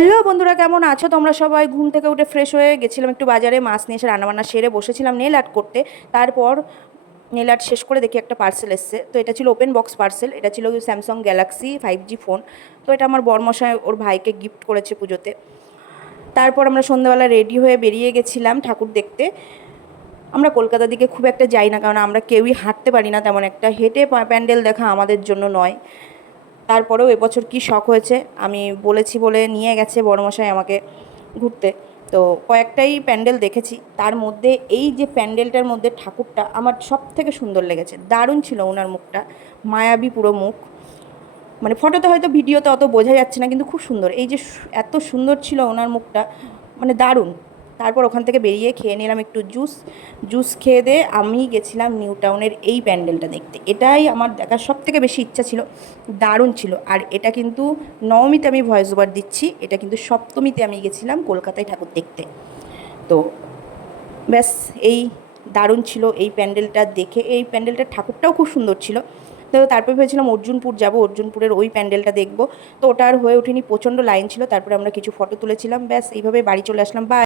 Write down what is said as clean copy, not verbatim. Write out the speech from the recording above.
Hello বন্ধুরা, কেমন আছো তোমরা সবাই? ঘুম থেকে উঠে ফ্রেশ হয়ে গেছিলাম একটু বাজারে, মাছ নিয়ে এসে রান্নাবান্না সেরে বসেছিলাম নেল আর্ট করতে। তারপর নেল আর্ট শেষ করে দেখি একটা পার্সেল এসছে। তো এটা ছিল ওপেন বক্স পার্সেল। এটা ছিল স্যামসাং গ্যালাক্সি 5G ফোন। তো এটা আমার বরমশাই ওর ভাইকে গিফট করেছে পুজোতে। তারপর আমরা সন্ধ্যাবেলা রেডি হয়ে বেরিয়ে গেছিলাম ঠাকুর দেখতে। আমরা কলকাতার দিকে খুব একটা যাই না, কারণ আমরা কেউই হাঁটতে পারি না তেমন একটা, হেঁটে প্যান্ডেল দেখা আমাদের জন্য নয়। তারপরেও এবছর কি শখ হয়েছে, আমি বলেছি বলে নিয়ে গেছে বড়মশাই আমাকে ঘুরতে। তো কয়েকটাই প্যান্ডেল দেখেছি, তার মধ্যে এই যে প্যান্ডেলটার মধ্যে ঠাকুরটা আমার সব থেকে সুন্দর লেগেছে। দারুণ ছিল ওনার মুখটা, মায়াবী পুরো মুখ। মানে ফটোতে হয়তো ভিডিওতে অত বোঝা যাচ্ছে না, কিন্তু খুব সুন্দর। এই যে এত সুন্দর ছিল ওনার মুখটা, মানে দারুণ। তারপর ওখান থেকে বেরিয়ে খেয়ে নিলাম একটু জুস। জুস খেয়ে দিয়ে আমি গেছিলাম নিউ টাউনের এই প্যান্ডেলটা দেখতে। এটাই আমার দেখার সব থেকে বেশি ইচ্ছা ছিল, দারুণ ছিল। আর এটা কিন্তু নবমীতে আমি ভয়েস ওভার দিচ্ছি, এটা কিন্তু সপ্তমীতে আমি গেছিলাম কলকাতায় ঠাকুর দেখতে। তো ব্যাস, এই দারুণ ছিল এই প্যান্ডেলটা দেখে। এই প্যান্ডেলটার ঠাকুরটাও খুব সুন্দর ছিল। তো তারপরে ভেবেছিলাম অর্জুনপুর যাব, অর্জুনপুরের ওই প্যান্ডেলটা দেখব। তো ওটা আর হয়ে ওঠেনি, প্রচণ্ড লাইন ছিল। তারপরে আমরা কিছু ফটো তুলেছিলাম, ব্যাস এইভাবে বাড়ি চলে আসলাম। বা